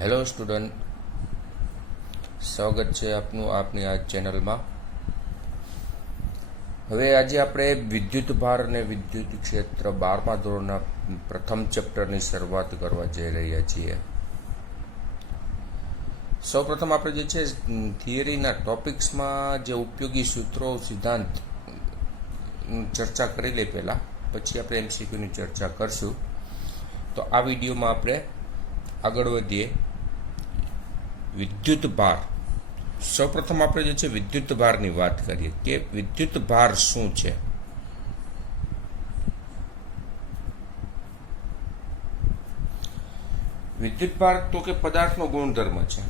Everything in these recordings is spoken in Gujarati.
હેલો સ્ટુડન્ટ, સ્વાગત છે આપનું આપની આ ચેનલમાં. હવે આજે આપણે વિદ્યુત ભાર અને વિદ્યુત ક્ષેત્ર 12મા ધોરણના પ્રથમ ચેપ્ટરની શરૂઆત કરવા જઈ રહ્યા છીએ. સૌપ્રથમ આપણે જે છે થિયરીના ટોપિક્સમાં જે ઉપયોગી સૂત્રો સિદ્ધાંત ચર્ચા કરી લઈએ પહેલાં, પછી આપણે એમસીક્યુની ચર્ચા કરશું. તો આ વિડીયોમાં આપણે આગળ વધીએ. વિદ્યુત ભાર. સૌપ્રથમ આપણે જે છે વિદ્યુત ભારની વાત કરીએ કે વિદ્યુત ભાર શું છે. વિદ્યુત ભાર તો કે પદાર્થનો ગુણધર્મ છે,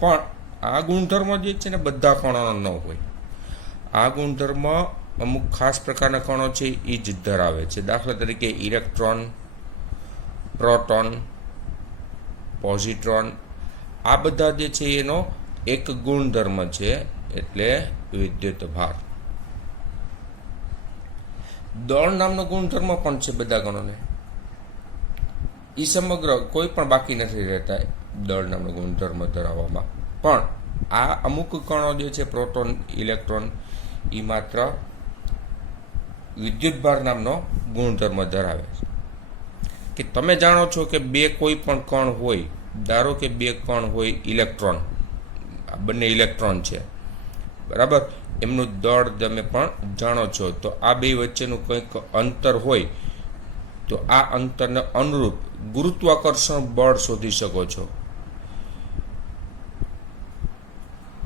પણ આ ગુણધર્મ જે છે ને બધા કણોનો ન હોય. આ ગુણધર્મ અમુક ખાસ પ્રકારના કણો છે એ જ ધરાવે છે. દાખલા તરીકે ઇલેક્ટ્રોન, પ્રોટોન, પોઝિટ્રોન, આ બધા જે છે એનો એક ગુણધર્મ છે, એટલે વિદ્યુત ભાર. દળ નામનો ગુણધર્મ પણ છે બધા ગણોને. એ સમગ્ર કોઈ પણ બાકી નથી રહેતા દળ નામનો ગુણધર્મ ધરાવવામાં. પણ આ અમુક કણો જે છે પ્રોટોન, ઇલેક્ટ્રોન, એ માત્ર વિદ્યુત ભાર નામનો ગુણધર્મ ધરાવે છે. કે તમે જાણો છો કે બે કોઈ પણ કણ હોય, ધારો કે બે કણ હોય ઇલેક્ટ્રોન, આ બંને ઇલેક્ટ્રોન છે, બરાબર, એમનું દળ તમે પણ જાણો છો. તો આ બે વચ્ચેનું કંઈક અંતર હોય તો આ અંતરને અનુરૂપ ગુરુત્વાકર્ષણ બળ શોધી શકો છો.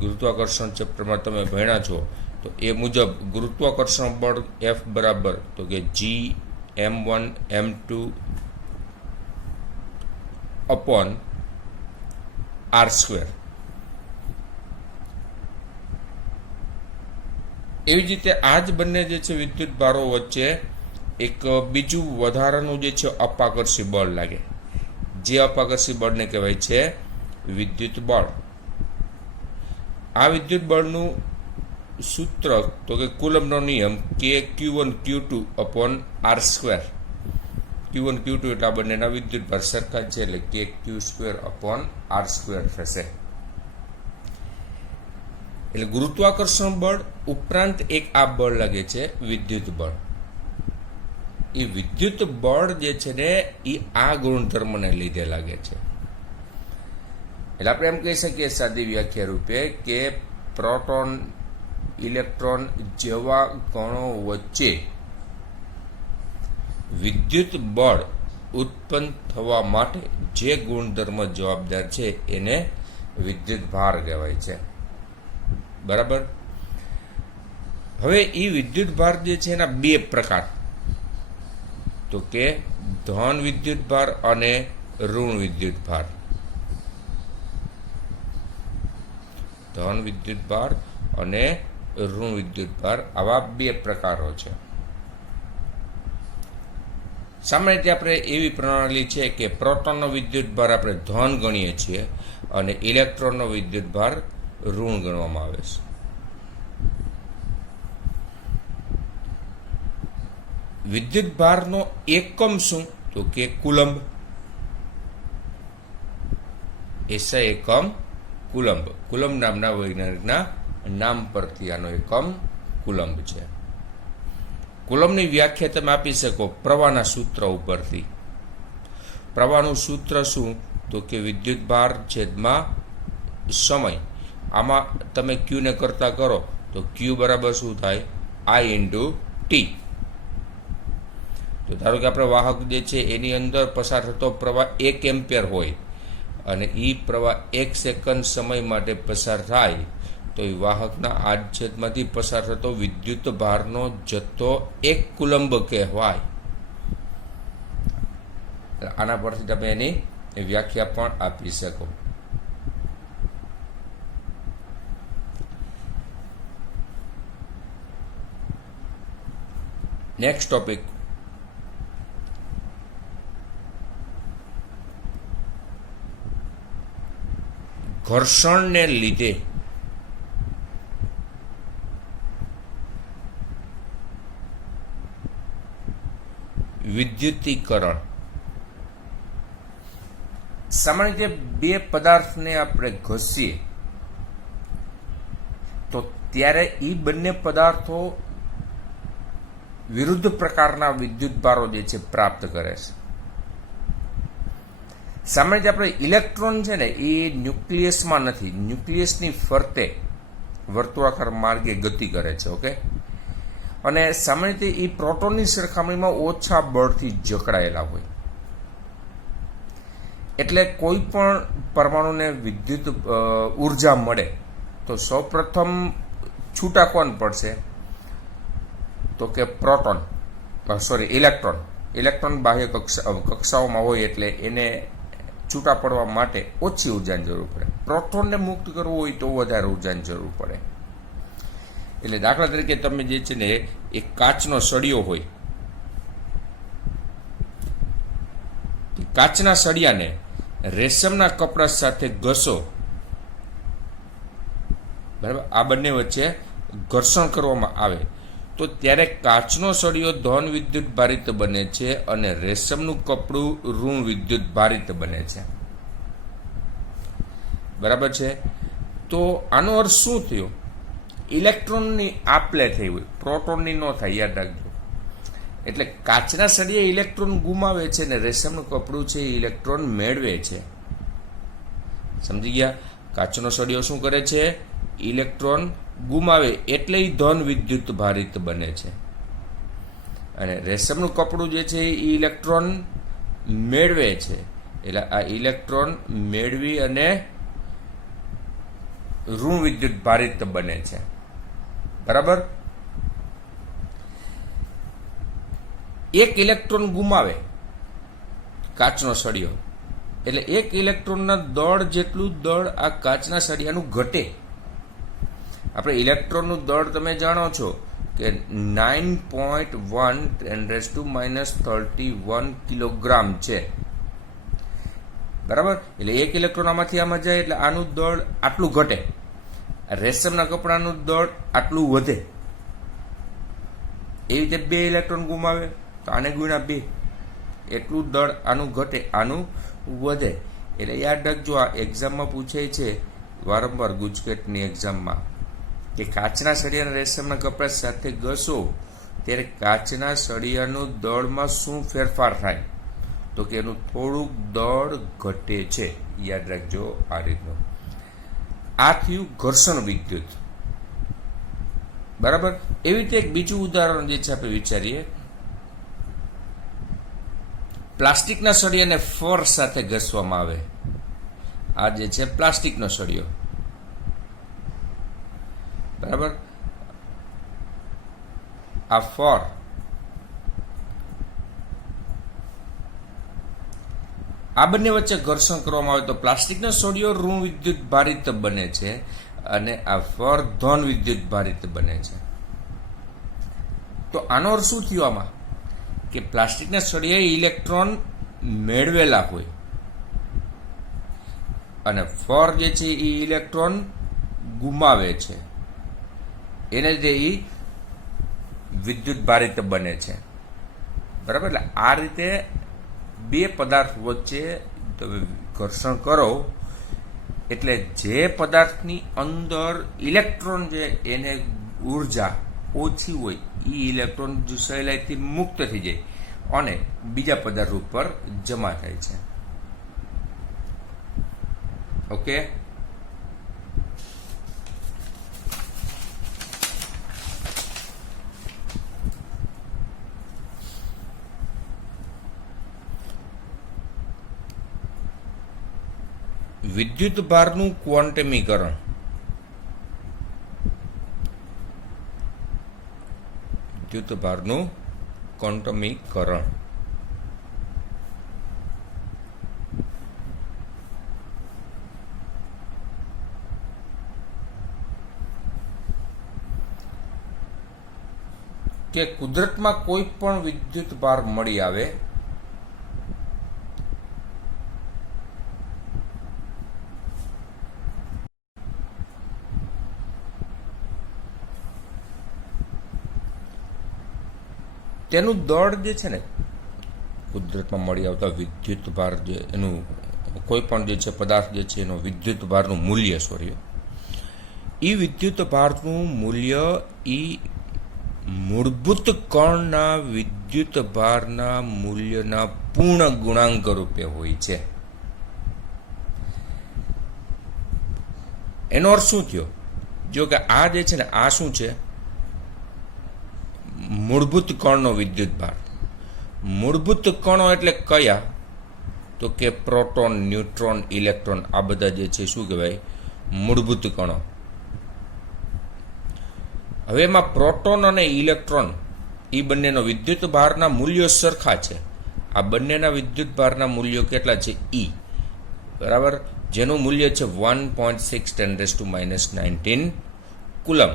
ગુરુત્વાકર્ષણ ચેપ્ટરમાં તમે ભણ્યા છો તો એ મુજબ ગુરુત્વાકર્ષણ બળ F બરાબર તો કે G(m1)(m2) અપોન r². એવી જ રીતે આ જ બંને જે છે વિદ્યુત ભારો વચ્ચે એક બીજું વધારાનું જે છે અપાકર્ષી બળ લાગે. જે અપાકર્ષી બળને કહેવાય છે વિદ્યુત બળ. આ વિદ્યુત બળનું સૂત્ર તો કે કુલમ્બનો નિયમ કે Q1 Q2 upon r². Q1 Q2 એટલે આ બંનેના વિદ્યુત ભાર સરખા છે, એટલે કે Q² અપોન r² થશે. એટલે ગુરુત્વાકર્ષણ બળ ઉપરાંત એક આ બળ લાગે છે વિદ્યુત બળ. એ વિદ્યુત બળ જે છે ને એ આ ગુણધર્મને લીધે લાગે છે. એટલે આપણે એમ કહી શકીએ સાદી વ્યાખ્યા રૂપે કે પ્રોટોન, ઇલેક્ટ્રોન જેવા કણો વચ્ચે વિદ્યુત બળ ઉત્પન્ન થવા માટે જે ગુણધર્મ જવાબદાર છે એને વિદ્યુત ભાર કહેવાય છે, બરાબર. હવે એ વિદ્યુત ભાર જે છે એના બે પ્રકાર, તો કે ધન વિદ્યુત ભાર અને ઋણ વિદ્યુત ભાર. ધન વિદ્યુત ભાર અને ઋણ વિદ્યુત ભાર, આવા બે પ્રકારો છે. સામાન્ય રીતે આપણે એવી પ્રણાલી છે કે પ્રોટોનનો વિદ્યુત ભાર આપણે ધન ગણીએ છીએ અને ઇલેક્ટ્રોનનો વિદ્યુત ભાર ઋણ ગણવામાં આવે છે. વિદ્યુત ભારનો એકમ શું તો કે કુલંબ. એસઆઈ એકમ કુલંબ. કુલંબ નામના વૈજ્ઞાનિકના નામ પરથી આનો એકમ કુલંબ છે. કુલંબની વ્યાખ્યા તમે આપી શકો પ્રવાહના સૂત્ર ઉપરથી. પ્રવાહનું સૂત્ર શું તો કે વિદ્યુત ભાર છેદમાં સમય. આમાં તમે Q ને કરતા કરો તો Q બરાબર શું થાય? I/T. તો ધારો કે આપણે વાહક જે છે એની અંદર પસાર થતો પ્રવાહ 1 એમ્પિયર હોય અને એ પ્રવાહ 1 સેકન્ડ સમય માટે પસાર થાય તો એ વાહકના આડછેદમાંથી પસાર થતો વિદ્યુત ભારનો જથ્થો 1 કુલંબ કહેવાય. આના પરથી તમે એની વ્યાખ્યા પણ આપી શકો. Next topic. ઘર્ષણને લીધે વિદ્યુતીકરણ સામાન્ય રીતે બે પદાર્થને આપણે ઘસીએ તો ત્યારે એ બંને પદાર્થો વિરુદ્ધ પ્રકારના વિદ્યુત ભારો જે છે પ્રાપ્ત કરે છે. સામાન્ય રીતે આપણે ઇલેક્ટ્રોન છે ને એ ન્યુક્લિયસમાં નથી, ન્યુક્લિયસની ફરતે વર્તુળાકાર માર્ગે ગતિ કરે છે. ઓકે, અને સામાન્ય રીતે એ પ્રોટોનની સરખામણીમાં ઓછા બળથી જકડાયેલા હોય. એટલે કોઈ પણ પરમાણુને વિદ્યુત ઉર્જા મળે તો સૌપ્રથમ છૂટા કોણ પડશે? તો કે પ્રોટોન, ઇલેક્ટ્રોન. ઇલેક્ટ્રોન બાહ્ય કક્ષાઓમાં હોય એટલે એને છૂટા પડવા માટે ઓછી ઉર્જાની જરૂર પડે. પ્રોટોનને મુક્ત કરવું હોય તો વધારે ઉર્જાની જરૂર પડે. એટલે દાખલા તરીકે તમે જે છે ને એક કાચનો સળિયો હોય, કાચના સળિયાને રેશમના કપડા સાથે ઘસો, બરાબર, આ બંને વચ્ચે ઘર્ષણ કરવામાં આવે તો ત્યારે કાચનો સળિયો ધન વિદ્યુત ભારિત બને છે અને રેશમનું કપડું ઋણ વિદ્યુત ભારિત બને છે. બરાબર છે. તો આનો અર્થ શું થયો? ઇલેક્ટ્રોનની આપલે થઈ હોય, પ્રોટોનની ન થાય, યાદ રાખજો. એટલે કાચના સળિયે ઇલેક્ટ્રોન ગુમાવે છે અને રેશમનું કપડું છે એ ઇલેક્ટ્રોન મેળવે છે. સમજી ગયા? કાચનો સળિયો શું કરે છે? ઇલેક્ટ્રોન ગુમાવે એટલે એ ધન વિદ્યુત ભારિત બને છે. અને રેશમનું કપડું જે છે એ ઇલેક્ટ્રોન મેળવે છે. એટલે આ ઇલેક્ટ્રોન મેળવી અને ઋણ વિદ્યુત ભારિત બને છે. બરાબર? એક ઇલેક્ટ્રોન ગુમાવે કાચનો સળિયો એટલે એક ઇલેક્ટ્રોનના દળ જેટલું દળ આ કાચના સળિયાનું ઘટે. આપણે ઇલેક્ટ્રોનનું દળ તમે જાણો છો કે 9.1 × 10⁻31 કિલોગ્રામ છે. બરાબર? એટલે એક ઇલેક્ટ્રોન આમાંથી આમાં જાય એટલે આનું દળ આટલું ઘટે, રેશમના કપડાનું દળ આટલું વધે. એ રીતે બે ઇલેક્ટ્રોન ગુમાવે તો આને ગુણ્યા 2 એટલું દળ આનું ઘટે, આનું વધે. એટલે યાદ રાખજો, આ એક્ઝામમાં પૂછાય છે વારંવાર ગુજકેટની એક્ઝામમાં કે કાચના સળિયાના રેશમના કપડા સાથે ઘસો ત્યારે કાચના સળિયાનું દળમાં શું ફેરફાર થાય? તો કે એનું થોડુંક દળ ઘટે છે. યાદ રાખજો આ રીતનું. આ થયું ઘર્ષણ વિદ્યુત. બરાબર? એવી રીતે એક બીજું ઉદાહરણ જે છે આપણે વિચારીએ. પ્લાસ્ટિકના સળિયાને ફર સાથે ઘસવામાં આવે. આ જે છે પ્લાસ્ટિકનો સળિયો. બરાબર? આ ફર આ બંને વચ્ચે ઘર્ષણ કરવામાં આવે તો પ્લાસ્ટિકનો સળિયો ઋણ વિદ્યુત ભારિત બને છે અને આ ફર ધન વિદ્યુત ભારિત બને છે. તો આનો અર્થ શું થયો આમાં? કે પ્લાસ્ટિકના સળિયાએ ઇલેક્ટ્રોન મેળવેલા હોય અને ફર જે છે એ ઇલેક્ટ્રોન ગુમાવે છે, એને જે એ વિદ્યુત ભારિત બને છે. બરાબર? એટલે આ રીતે બે પદાર્થ વચ્ચે તમે ઘર્ષણ કરો એટલે જે પદાર્થની અંદર ઇલેક્ટ્રોન છે એને ઉર્જા ઓછી હોય એ ઇલેક્ટ્રોન સહેલાઈથી મુક્ત થઈ જાય અને બીજા પદાર્થ ઉપર જમા થાય છે. ઓકે? વિદ્યુત ભારનું ક્વોન્ટમીકરણ. વિદ્યુત ભારનું ક્વોન્ટમીકરણ. કે કુદરતમાં કોઈ પણ વિદ્યુત ભાર મળી આવે તેનું દળ જે છે ને, કુદરતમાં મળી આવતા વિદ્યુત ભાર જે એનું કોઈ પણ જે છે પદાર્થ જે છે એનો વિદ્યુત ભારનું મૂલ્ય એ વિદ્યુત ભારનું મૂલ્ય એ મૂળભૂત કણના વિદ્યુત ભારના મૂલ્યના પૂર્ણ ગુણાંક રૂપે હોય છે. એનો અર્થ શું થયો? જો કે આ જે છે ને આ શું છે? મૂળભૂત કણનો વિદ્યુત ભાર. મૂળભૂત કણો એટલે કયા? તો કે પ્રોટોન, ન્યુટ્રોન, ઇલેક્ટ્રોન, આ બધા જે છે શું કહેવાય? મૂળભૂત કણો. હવે એમાં પ્રોટોન અને ઇલેક્ટ્રોન એ બંનેનો વિદ્યુત ભારના મૂલ્યો સરખા છે. આ બંનેના વિદ્યુત ભારના મૂલ્યો કેટલા છે? E બરાબર, જેનું મૂલ્ય છે 1.6 × 10⁻⁹ કુલમ.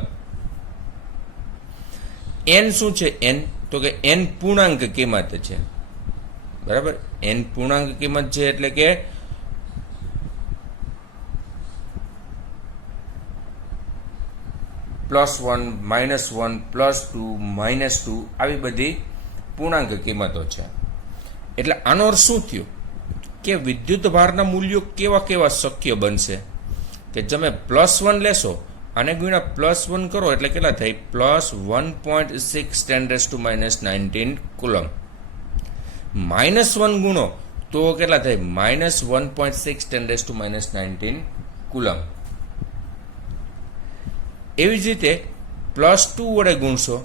n શું છે? n તો કે n પૂર્ણાંક કિંમત છે. બરાબર, n પૂર્ણાંક કિંમત છે એટલે કે +1, -1, +2, -2 આવી બધી પૂર્ણાંક કિંમતો છે. એટલે આનો અર્થ શું થયો? કે વિદ્યુત ભારના મૂલ્યો કેવા કેવા શક્ય બનશે? કે તમે +1 લેશો અને ગુણ્યા +1 કરો એટલે કેટલા થાય? +1.6 × 10⁻⁹ કુલમ. -1 ગુણો તો કેટલા થાય? -1.6 × 10⁻⁹ કુલમ. એવી જ રીતે +2 વડે ગુણશો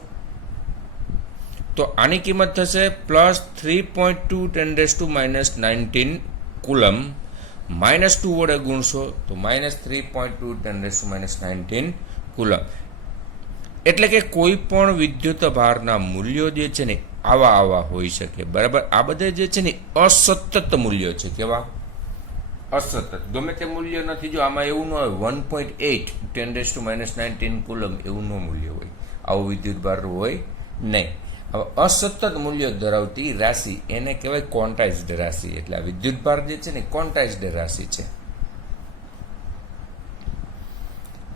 તો આની કિંમત થશે +3.2 × 10⁻⁹ કુલમ. -2 વડે ગુણશો તો -3.2 × 10⁻⁹ કુલમ. એટલે કે કોઈ પણ વિદ્યુત ભારના મૂલ્યો જે છે ને આવા હોઈ શકે. બરાબર, આ બધા જે છે ને અસતત મૂલ્યો છે. કેવા? અસતત. ગમે તે મૂલ્ય નથી. જો આમાં એવું ન હોય 1.8 × 10⁻⁹ કુલમ એવું ન મૂલ્ય હોય, આવું વિદ્યુત ભાર હોય નહીં. હવે અસતત મૂલ્ય ધરાવતી રાશિ એને કહેવાય ક્વોન્ટાઇઝ્ડ રાશિ. એટલે આ વિદ્યુત ભાર જે છે ને ક્વોન્ટાઇઝ્ડ રાશિ છે.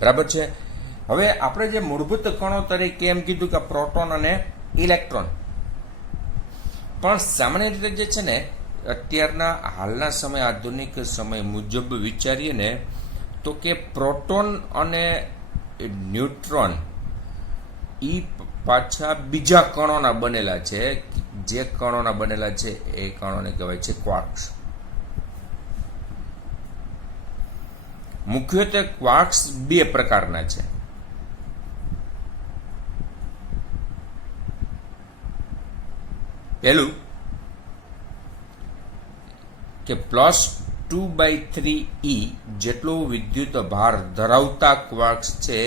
બરાબર છે. હવે આપણે જે મૂળભૂત કણો તરીકે એમ કીધું કે પ્રોટોન અને ઇલેક્ટ્રોન, પણ સામાન્ય રીતે જે છે ને અત્યારના હાલના સમય, આધુનિક સમય મુજબ વિચારીએ ને તો કે પ્રોટોન અને ન્યુટ્રોન એ પાછા બીજા કણોના બનેલા છે. જે કણોના બનેલા છે એ કણોને કહેવાય છે ક્વાર્ક્સ. મુખ્યત્વે ક્વાર્ક્સ બે પ્રકારના છે. પહેલું કે +2/3 E જેટલો વિદ્યુત ભાર ધરાવતા ક્વાર્ક્સ છે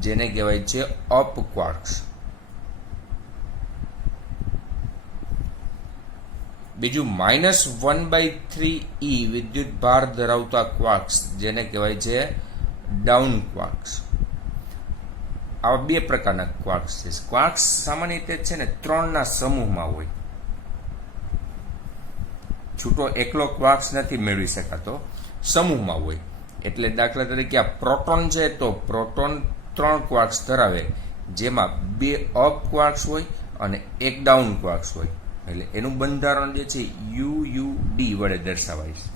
જેને કહેવાય છે અપ ક્વાર્ક્સ. બીજું -1/3 E વિદ્યુત ભાર ધરાવતા ક્વાર્ક્સ જેને કહેવાય છે ડાઉન ક્વાર્ક્સ. આવા બે પ્રકારના ક્વાર્ક્સ છે. ક્વાર્ક્સ સામાન્ય રીતે છે ને 3ના સમૂહમાં હોય. છૂટો એકલો ક્વાર્ક્સ નથી મેળવી શકાતો, સમૂહમાં હોય. એટલે દાખલા તરીકે આ પ્રોટોન છે તો પ્રોટોન 3 ક્વાર્ક્સ ધરાવે, જેમાં 2 અપ ક્વાર્ક્સ હોય અને 1 ડાઉન ક્વાર્ક્સ હોય. એટલે એનું બંધારણ જે છે UUD વડે દર્શાવાય છે.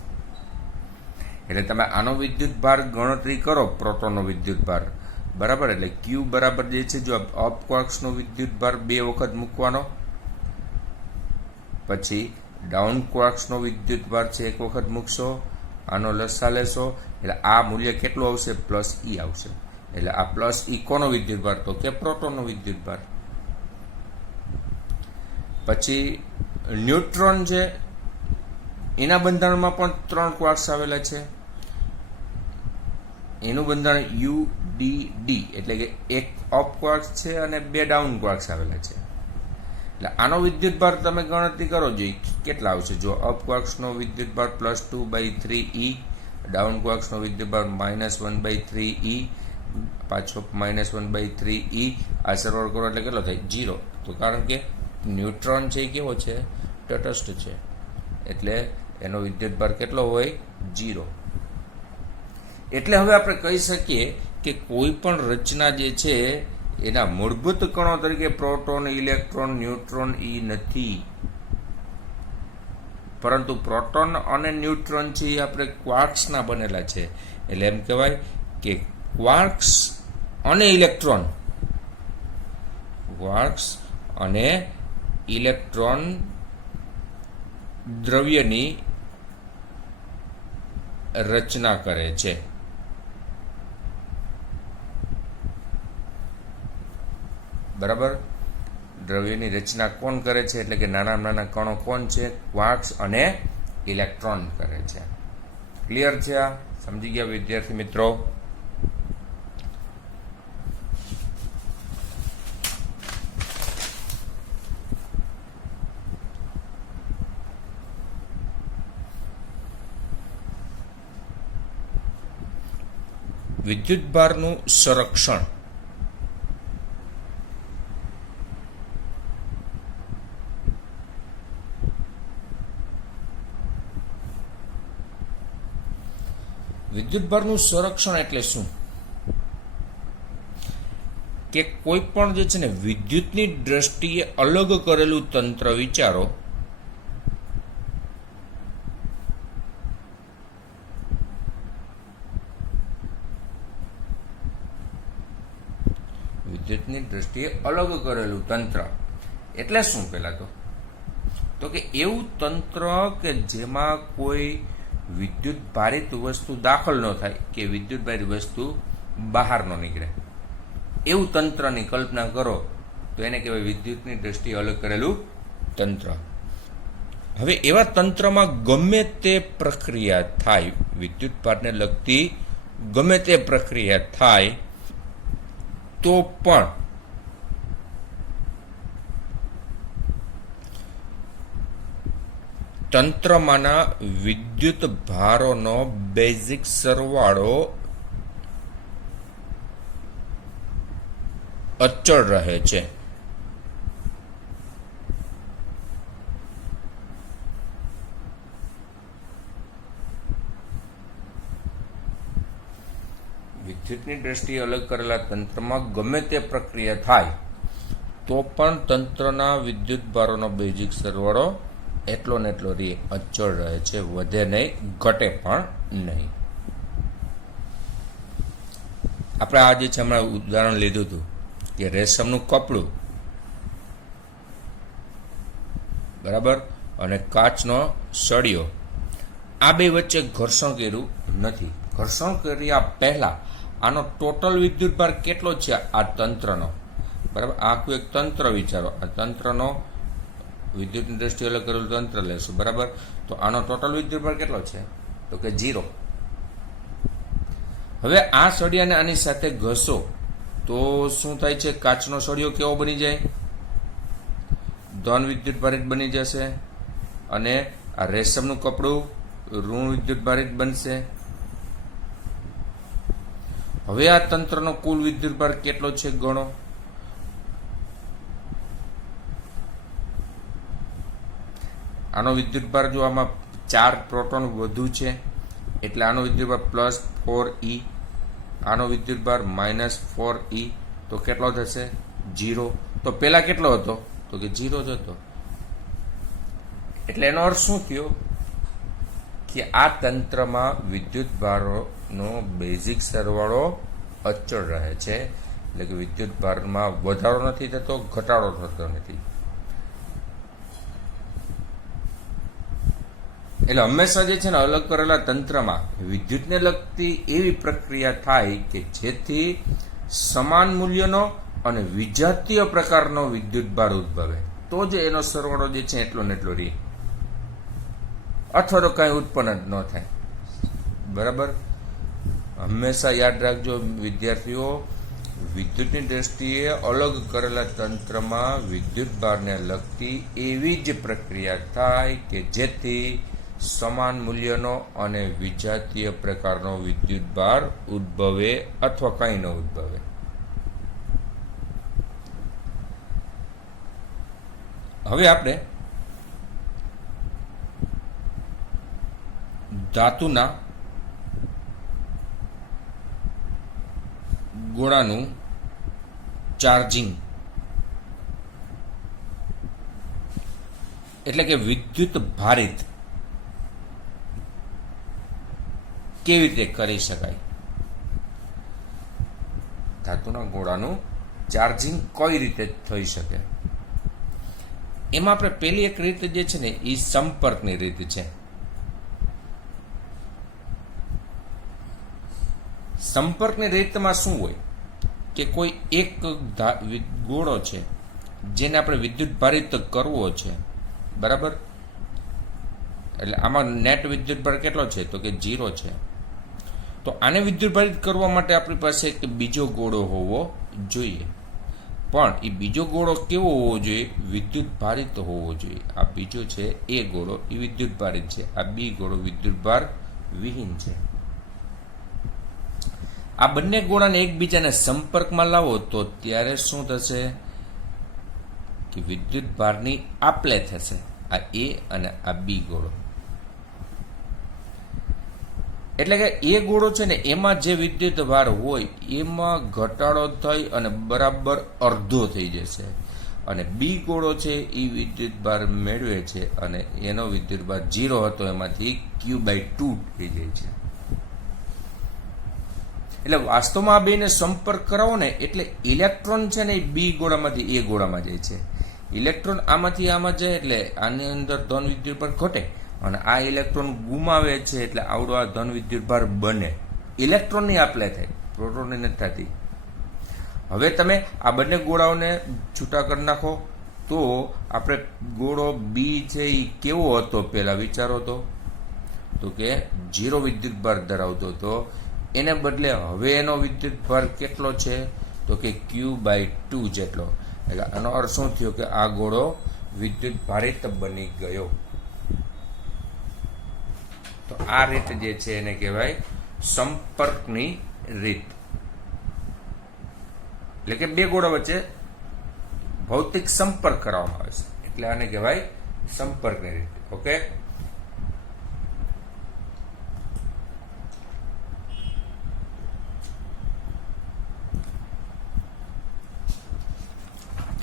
એટલે તમે આનો વિદ્યુત ભાર ગણતરી કરો, પ્રોટોનનો વિદ્યુત ભાર, બરાબર. એટલે Q બરાબર જે છે, જો અપ ક્વાર્ક્સનો વિદ્યુત ભાર 2 વખત મૂકવાનો, પછી ડાઉન ક્વાર્ક્સનો વિદ્યુત ભાર છે 1 વખત મૂકશો, આનો લસા લેશો એટલે આ મૂલ્ય કેટલું આવશે? +E આવશે. એટલે આ +E કોનો વિદ્યુત ભાર? તો કે પ્રોટોનનો વિદ્યુત ભાર. પછી ન્યુટ્રોન છે, એના બંધારણમાં પણ 3 ક્વાર્ક્સ આવેલા છે. એનું બંધારણ UDD, એટલે કે 1 અપ ક્વાર્ક્સ છે અને 2 ડાઉન ક્વાર્ક્સ આવેલા છે. એટલે આનો વિદ્યુત ભાર તમે ગણતરી કરો જોઈએ કેટલા આવશે. જો અપ ક્વાર્ક્સનો વિદ્યુત ભાર +2/3 E, ડાઉન ક્વાર્ક્સનો વિદ્યુત ભાર -1/3 E, પાછો -1/3 E, આ સરવાળો કરો એટલે કેટલો થાય? 0. તો કારણ કે ન્યુટ્રોન છે એ કેવો છે? તટસ્થ છે. એટલે એનો વિદ્યુત ભાર કેટલો હોય? 0. એટલે હવે આપણે કહી શકીએ કે કોઈ પણ રચના જે છે એના મૂળભૂત કણો તરીકે પ્રોટોન, ઇલેક્ટ્રોન, ન્યુટ્રોન એ નથી, પરંતુ પ્રોટોન અને ન્યુટ્રોન છે એ આપણે ક્વાર્ક્સના બનેલા છે. એટલે એમ કહેવાય કે ક્વાર્ક્સ અને ઇલેક્ટ્રોન, ક્વાર્ક્સ અને ઇલેક્ટ્રોન દ્રવ્યની રચના કરે છે. બરાબર, દ્રવ્યની રચના કોણ કરે છે? એટલે કે નાના નાના કણો કોણ છે? ક્વાર્ક્સ અને ઇલેક્ટ્રોન કરે છે. ક્લિયર છે? આ સમજી ગયા વિદ્યાર્થી મિત્રો? વિદ્યુતભારનું સંરક્ષણ. વિદ્યુતભારનું સંરક્ષણ એટલે શું? કે કોઈ પણ જે છે ને વિદ્યુતની દ્રષ્ટિએ અલગ કરેલું તંત્ર વિચારો. વિદ્યુતની દ્રષ્ટિએ અલગ કરેલું તંત્ર એટલે શું? પહેલા તો કે એવું તંત્ર કે જેમાં કોઈ વિદ્યુત ભારિત વસ્તુ દાખલ ન થાય કે વિદ્યુત ભારિત વસ્તુ બહાર ન નીકળે, એવું તંત્રની કલ્પના કરો તો એને કહેવાય વિદ્યુતની દ્રષ્ટિએ અલગ કરેલું તંત્ર. હવે એવા તંત્રમાં ગમે તે પ્રક્રિયા થાય, વિદ્યુત ભારને લગતી ગમે તે પ્રક્રિયા થાય તો પણ તંત્રમાંના વિદ્યુત ભારોનો બેઝિક સરવાળો અચળ રહે છે. વિદ્યુતની દ્રષ્ટિએ અલગ કરેલા તંત્રમાં ગમે તે પ્રક્રિયા થાય તો પણ તંત્રના વિદ્યુત ભારોનો બેઝિક સરવાળો એટલો ને એટલો અચળ રહે છે, વધે નહીં, ઘટે પણ નહીં. આપણે આ જે છે હમણાં ઉદાહરણ લીધું હતું કે રેશમનું કપડું, બરાબર, અને કાચનો સળિયો, આ બે વચ્ચે ઘર્ષણ કર્યું નથી. ઘર્ષણ કર્યા પહેલા આનો ટોટલ વિદ્યુતભાર કેટલો છે આ તંત્રનો? બરાબર, આખું એક તંત્ર વિચારો. આ તંત્રનો વિદ્યુતની દ્રષ્ટિએ અલગ કરેલું તંત્ર લેશું, બરાબર, તો આનો ટોટલ વિદ્યુતભાર કેટલો છે? તો કે 0. હવે આ સળિયાને આની સાથે ઘસો તો શું થાય છે? કાચનો સળિયો કેવો બની જાય? ધન વિદ્યુત ભારિત બની જશે, અને આ રેશમનું કપડું ઋણ વિદ્યુત ભારિત બનશે. હવે આ તંત્રનો કુલ વિદ્યુતભાર કેટલો છે ગણો. આનો વિદ્યુતભાર જો આમાં 4 પ્રોટોન વધુ છે એટલે આનો વિદ્યુતભાર +4e, આનો વિદ્યુતભાર -4e, તો કેટલો થશે? 0. તો પેલા કેટલો હતો? તો કે 0 જ હતો. એટલે એનો અર્થ શું થયો? કે આ તંત્રમાં વિદ્યુતભારોનો બેઝિક સરવાળો અચળ રહે છે. એટલે કે વિદ્યુતભારમાં વધારો નથી થતો, ઘટાડો થતો નથી. એટલે હંમેશા જે છે ને અલગ કરેલા તંત્રમાં વિદ્યુતને લગતી એવી પ્રક્રિયા થાય કે જેથી સમાન મૂલ્યનો અને વિજાતીય પ્રકારનો વિદ્યુતભાર ઉદ્ભવે, તો જ એનો સરવાળો જે છે એટલો ને એટલો રહે, અથવા તો કઈ ઉત્પન્ન જ ન થાય. બરાબર, હંમેશા યાદ રાખજો વિદ્યાર્થીઓ, વિદ્યુતની દ્રષ્ટિએ અલગ કરેલા તંત્રમાં વિદ્યુતભારને લગતી એવી જ પ્રક્રિયા થાય કે જેથી સમાન મૂલ્યનો અને વિજાતીય પ્રકારનો વિદ્યુતભાર ઉદ્ભવે અથવા કંઈ ન ઉદ્ભવે. હવે આપણે ધાતુના ગોળાનું ચાર્જિંગ એટલે કે વિદ્યુત ભારિત કેવી રીતે કરી શકાય, ધાતુના ગોળાનું ચાર્જિંગ કઈ રીતે થઈ શકે. એમાં આપણે પહેલી એક રીત જે છે ને એ સંપર્કની રીત છે. સંપર્કની રીતમાં શું હોય કે કોઈ એક ગોળો છે જેને આપણે વિદ્યુત ભારિત કરવો છે, બરાબર. એટલે આમાં નેટ વિદ્યુત ભાર કેટલો છે તો કે 0 છે. તો આને વિદ્યુત ભારિત કરવા માટે આપણી પાસે એક બીજો ગોળો હોવો જોઈએ, પણ એ બીજો ગોળો કેવો હોવો જોઈએ, વિદ્યુત ભારિત હોવો જોઈએ. આ બીજો છે એ ગોળો એ વિદ્યુત ભારિત છે, આ બી ગોળો વિદ્યુત ભાર વિહીન છે. આ બંને ગોળાને એકબીજાને સંપર્કમાં લાવો તો ત્યારે શું થશે કે વિદ્યુત ભારની આપલે થશે. આ એ અને આ બી ગોળો, એટલે કે એ ગોળો છે ને એમાં જે વિદ્યુત ભાર હોય એમાં ઘટાડો થઈ અને બરાબર અડધો થઈ જશે, અને બી ગોળો છે એ વિદ્યુત ભાર મેળવે છે અને એનો વિદ્યુત ભાર 0 હતો એમાંથી Q/2 થઈ જાય છે. એટલે વાસ્તવમાં આ બેને સંપર્ક કરાવો ને એટલે ઇલેક્ટ્રોન છે ને એ બી ગોળામાંથી એ ગોળામાં જાય છે. ઇલેક્ટ્રોન આમાંથી આમાં જાય એટલે આની અંદર ધન વિદ્યુત ભાર ઘટે અને આ ઇલેક્ટ્રોન ગુમાવે છે એટલે આવડો આ ધન વિદ્યુત ભાર બને. ઇલેક્ટ્રોનની આપલે થાય, પ્રોટોનની નથી થતી. હવે તમે આ બંને ગોળાઓને છૂટા કરી નાખો તો આપણે ગોળો બી છે એ કેવો હતો પહેલા વિચારો તો કે 0 વિદ્યુત ભાર ધરાવતો હતો. એને બદલે હવે એનો વિદ્યુત ભાર કેટલો છે તો કે Q/2 જેટલો. એટલે આનો અર્થ શું થયો કે આ ગોળો વિદ્યુત ભારિત બની ગયો. તો આ રીત જે છે એને કહેવાય સંપર્કની રીત. એટલે કે બે ગોળા વચ્ચે ભૌતિક સંપર્ક કરવામાં આવે છે એટલે આને કહેવાય સંપર્કની રીત. ઓકે,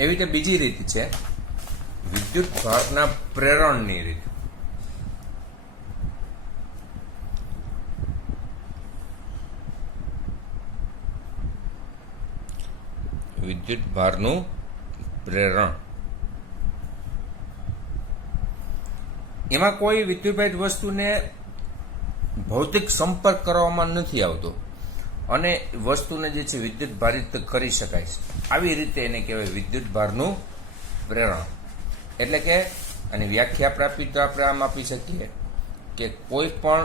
એવી રીતે બીજી રીત છે વિદ્યુત ભારના પ્રેરણની રીત. વિદ્યુત ભારનું પ્રેરણ, એમાં કોઈ વિદ્યુતભારિત વસ્તુને ભૌતિક સંપર્ક કરવામાં નથી આવતો અને વસ્તુને જે છે વિદ્યુત ભારિત કરી શકાય છે. આવી રીતે એને કહેવાય વિદ્યુત ભારનું પ્રેરણ. એટલે કે આની વ્યાખ્યા આપણે આપી તો આપણે આમ આપી શકીએ કે કોઈ પણ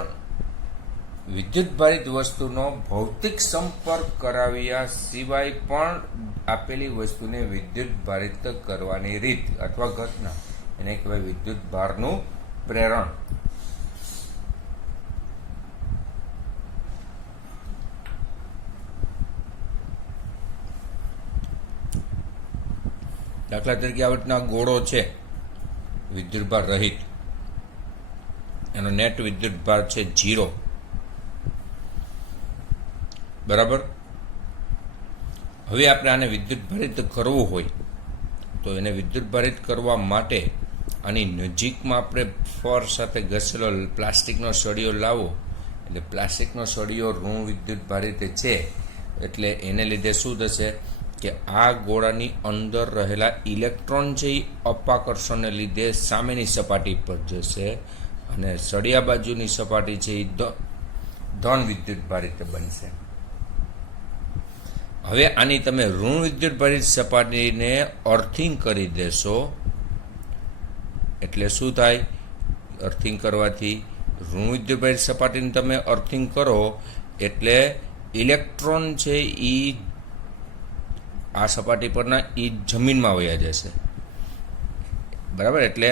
વિદ્યુત ભારિત વસ્તુનો ભૌતિક સંપર્ક કરાવ્યા સિવાય પણ આપેલી વસ્તુને વિદ્યુત ભારિત કરવાની રીત અથવા ઘટના એને કહેવાય વિદ્યુત ભારનું પ્રેરણ. દાખલા તરીકે આ રીતના ગોળો છે વિદ્યુતભાર રહિત, એનો નેટ વિદ્યુતભાર છે 0, બરાબર. હવે આપણે આને વિદ્યુત ભારિત કરવું હોય તો એને વિદ્યુત ભારિત કરવા માટે આની નજીકમાં આપણે ફર સાથે ઘસેલો પ્લાસ્ટિકનો સળિયો લાવો એટલે પ્લાસ્ટિકનો સળિયો ઋણ વિદ્યુત ભારિત છે એટલે એને લીધે શું થશે કે આ ગોળાની અંદર રહેલા ઇલેક્ટ્રોન છે એ અપાકર્ષણને લીધે સામેની સપાટી પર જશે અને સળિયા બાજુની સપાટી છે એ ધન વિદ્યુત ભારિત બનશે. હવે આની તમે ઋણ વિદ્યુત ભારિત સપાટીને અર્થિંગ કરી દેશો એટલે શું થાય, અર્થિંગ કરવાથી ઋણ વિદ્યુત ભારિત સપાટીને તમે અર્થિંગ કરો એટલે ઇલેક્ટ્રોન છે એ આ સપાટી પરના એ જમીનમાં વયા જશે, બરાબર. એટલે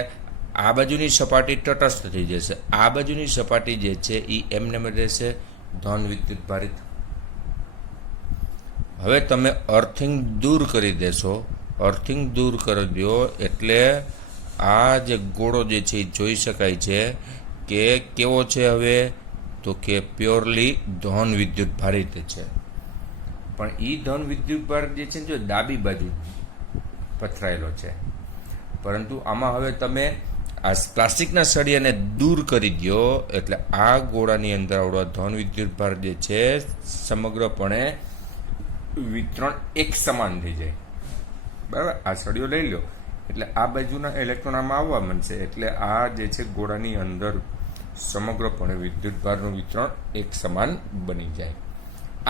આ બાજુની સપાટી તટસ્થ થઈ જશે, આ બાજુની સપાટી જે છે એ એમને રહેશે ધન વિદ્યુત ભારિત. હવે તમે અર્થિંગ દૂર કરી દેશો, અર્થિંગ દૂર કરી દો એટલે આ જે ગોળો જે છે એ જોઈ શકાય છે કે કેવો છે હવે તો કે પ્યોરલી ધન વિદ્યુત ભારિત છે. પણ એ ધન વિદ્યુત ભાર જે છે જો ડાબી બાજુ પથરાયેલો છે, પરંતુ આમાં હવે તમે આ પ્લાસ્ટિકના સળિયાને દૂર કરી દો એટલે આ ગોળાની અંદર આવડો ધન વિદ્યુતભાર જે છે સમગ્રપણે વિતરણ એક સમાન થઈ જાય. બરાબર, આ સળિયો લઈ લો એટલે આ બાજુના ઇલેક્ટ્રોન આમાં આવવા માંડશે એટલે આ જે છે ગોળાની અંદર સમગ્રપણે વિદ્યુતભારનું વિતરણ એક સમાન બની જાય.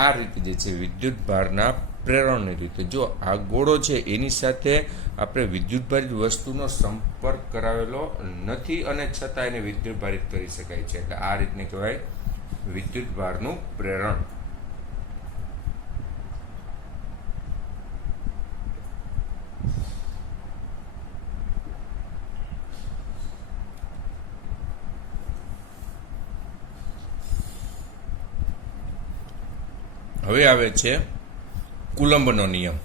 આ રીતે જે છે વિદ્યુતભારના પ્રેરણની રીતે, જો આ ગોળો છે એની સાથે આપણે વિદ્યુતભારિત વસ્તુનો સંપર્ક કરાવેલો નથી અને છતાં એને વિદ્યુતભારિત કરી શકાય છે, એટલે આ રીતને કહેવાય વિદ્યુતભારનું પ્રેરણ. હવે આવે છે કુલંબનો નિયમ.